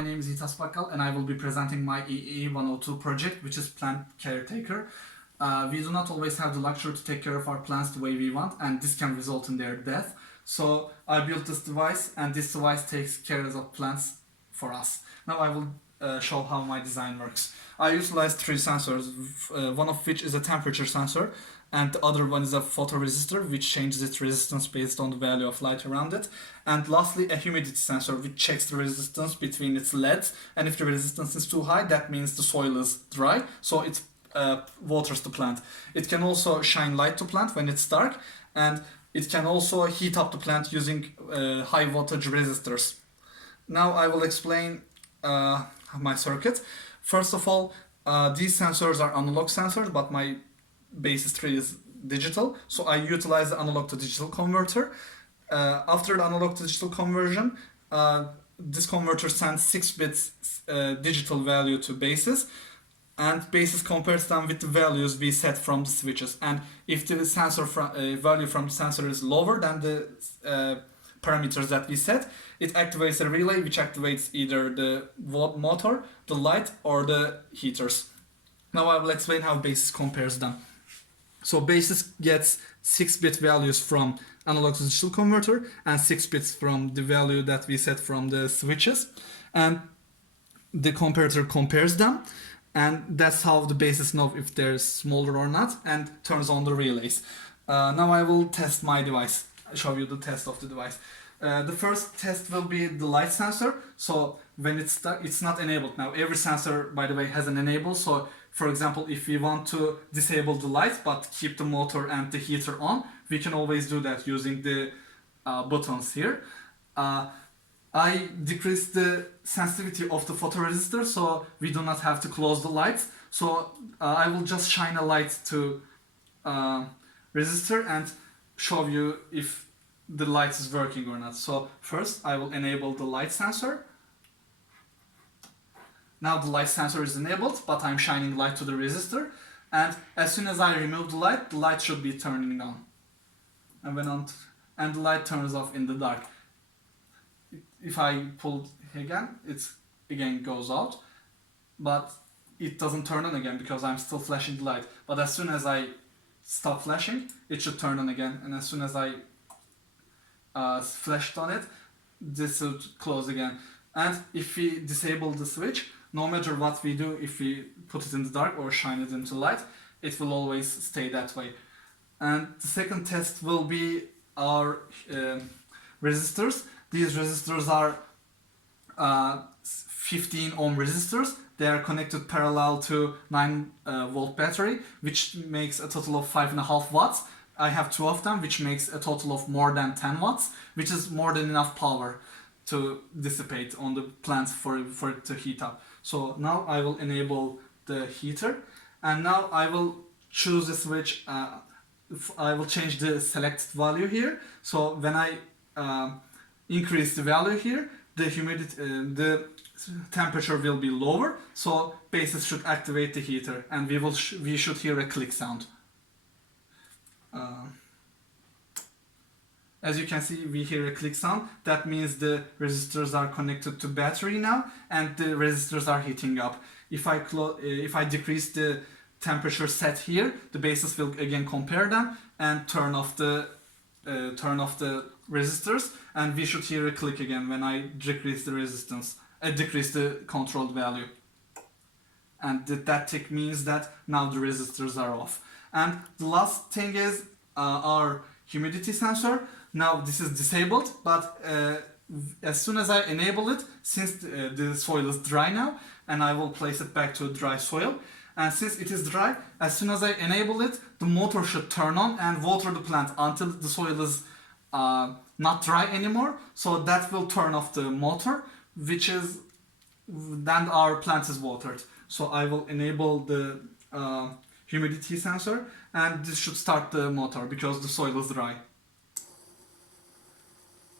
My name is Yiğit Hasbakkal and I will be presenting my EE102 project, which is Plant Caretaker. We do not always have the luxury to take care of our plants the way we want, and this can result in their death. So I built this device, and this device takes care of plants for us. Now I will show how my design works. I utilize three sensors, one of which is a temperature sensor, and the other one is a photoresistor, which changes its resistance based on the value of light around it. And lastly, a humidity sensor, which checks the resistance between its LEDs, and if the resistance is too high, that means the soil is dry, so it waters the plant. It can also shine light to plant when it's dark, and it can also heat up the plant using high voltage resistors. Now I will explain my circuit. First of all, these sensors are analog sensors, but my basis tree is digital, so I utilize the analog to digital converter. After the analog to digital conversion, this converter sends 6 bits digital value to basis, and basis compares them with the values we set from the switches. And if the sensor value from the sensor is lower than the parameters that we set, it activates a relay which activates either the motor, the light, or the heaters. Now I will explain how basis compares them. So basis gets 6-bit values from analog to digital converter and 6 bits from the value that we set from the switches, and the comparator compares them, and that's how the basis knows if they're smaller or not and turns on the relays. Now I will test my device. I'll show you the test of the device. The first test will be the light sensor. So when it's stuck, it's not enabled. Now every sensor, by the way, has an enable. So for example, if we want to disable the light but keep the motor and the heater on, we can always do that using the buttons here. I decreased the sensitivity of the photoresistor, so we do not have to close the lights. So I will just shine a light to resistor and show you if the light is working or not. So first I will enable the light sensor. Now the light sensor is enabled, but I'm shining light to the resistor, and as soon as I remove the light should be turning on. And the light turns off in the dark. If I pull again, it again goes out, but it doesn't turn on again because I'm still flashing the light. But as soon as I stop flashing, it should turn on again, and as soon as I flashed on it, this would close again. And if we disable the switch, no matter what we do, if we put it in the dark or shine it into light, it will always stay that way. And the second test will be our resistors. These resistors are 15 ohm resistors. They are connected parallel to 9 volt battery, which makes a total of 5.5 watts. I have 2 of them, which makes a total of more than 10 watts, which is more than enough power to dissipate on the plants for it to heat up. So now I will enable the heater, and now I will choose a switch. I will change the selected value here. So when I increase the value here, the humidity, the temperature will be lower. So basis should activate the heater, and we should hear a click sound. As you can see, we hear a click sound. That means the resistors are connected to battery now, and the resistors are heating up. If I decrease the temperature set here, the basis will again compare them and turn off the resistors, and we should hear a click again when I decrease the resistance. Decrease the controlled value, and that tick means that now the resistors are off. And the last thing is our humidity sensor. Now this is disabled, but as soon as I enable it, since the soil is dry now, and I will place it back to dry soil, and since it is dry, as soon as I enable it, the motor should turn on and water the plant until the soil is not dry anymore. So that will turn off the motor, which is then our plant is watered. So I will enable the humidity sensor, and this should start the motor because the soil is dry.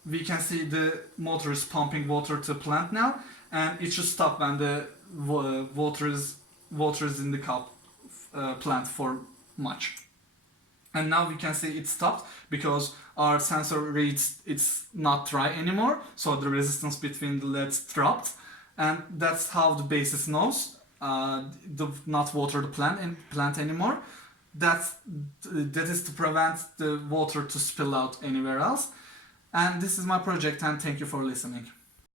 We can see the motor is pumping water to the plant now, and it should stop when the water is in the plant for much. And now we can see it stopped because our sensor reads it's not dry anymore, so the resistance between the LEDs dropped, and that's how the basis knows not water the plant anymore. That is to prevent the water to spill out anywhere else. And this is my project, and thank you for listening.